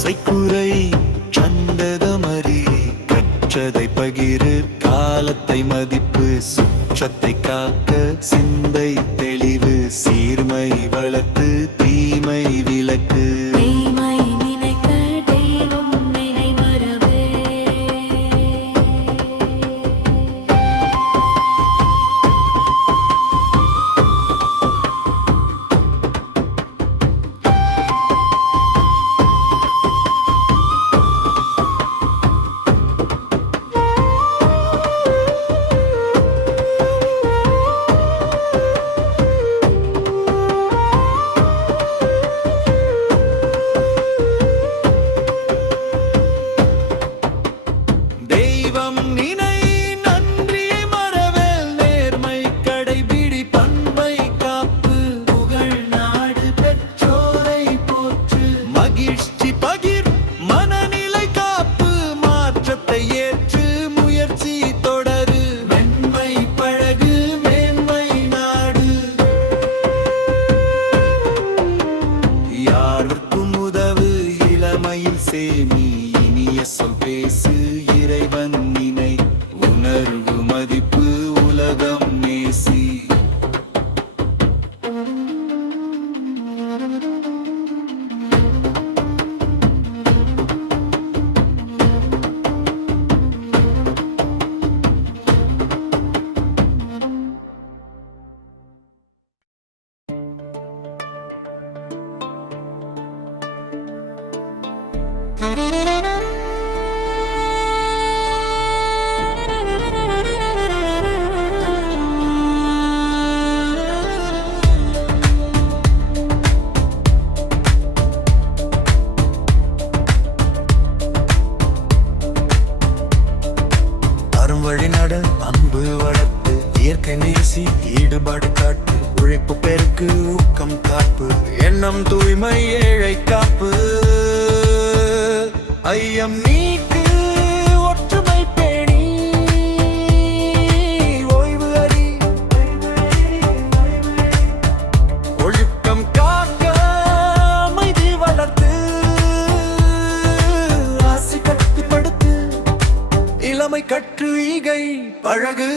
ஓசைக்குறை சந்ததமறி கற்றதை பகிரு காலத்தை மதிப்பு சுற்றத்தை காக்க சிந்தை தெளிவு சீர்மை வளர்த்து தீமை விலக்கு சேமி இனிய சொல் பேசு இறைவன் நினை உணர்வு மதிப்பு உலகம் நேசி அன்பு வளர்த்து இயற்கை நேசி ஈடுபாடு காட்டு உழைப்பு பெருக்கு ஊக்கம் காப்பு எண்ணம் தூய்மை ஏழை காப்பு ஐயம் நீக்கு ஒற்றுமை பேணி ஓய்வு அறி ஒழுக்கம் காக்க அமைதி வளர்த்து ஆசை கட்டுப்படுத்து இளமை கற்று ஈகை பழகு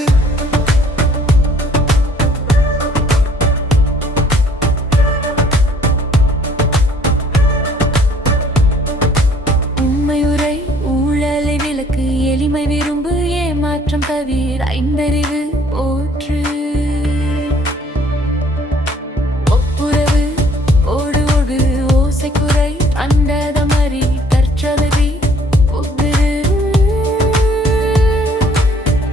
உண்மையுரை ஊழலை விலக்கு எளிமை விரும்பு ஏமாற்றம் தவிர ஐந்தறிவு போற்று ஒப்புரவு ஓடு ஓடு ஓசைக்குறை அண்டதமறி கற்றதவி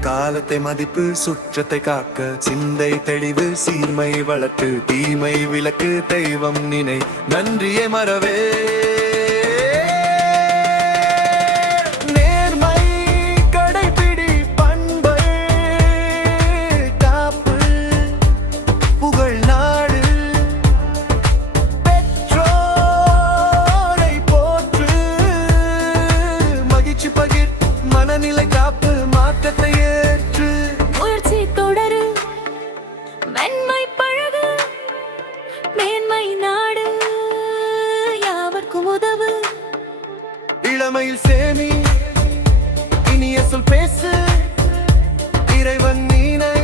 காலத்தை மதிப்பு சுற்றத்தை காக்க சிந்தை தெளிவு சீர்மை வளர்த்து தீமை விலக்கு தெய்வம் நினை நன்றியை மறவே நேர்மை கடைபிடி பண்பை காப்பு புகழ் நாடு பெற்றோரை போற்று மகிழ்ச்சி பகிர் மனநிலை காப்பு மாற்றத்தை ஏற்று முயற்சி தொடரு மென்மை பழகு மேன்மை நாடு யாவர்க்கும் உதவு இளமையில் சேமி இனிய சொல் பேசு இறைவன் நீனை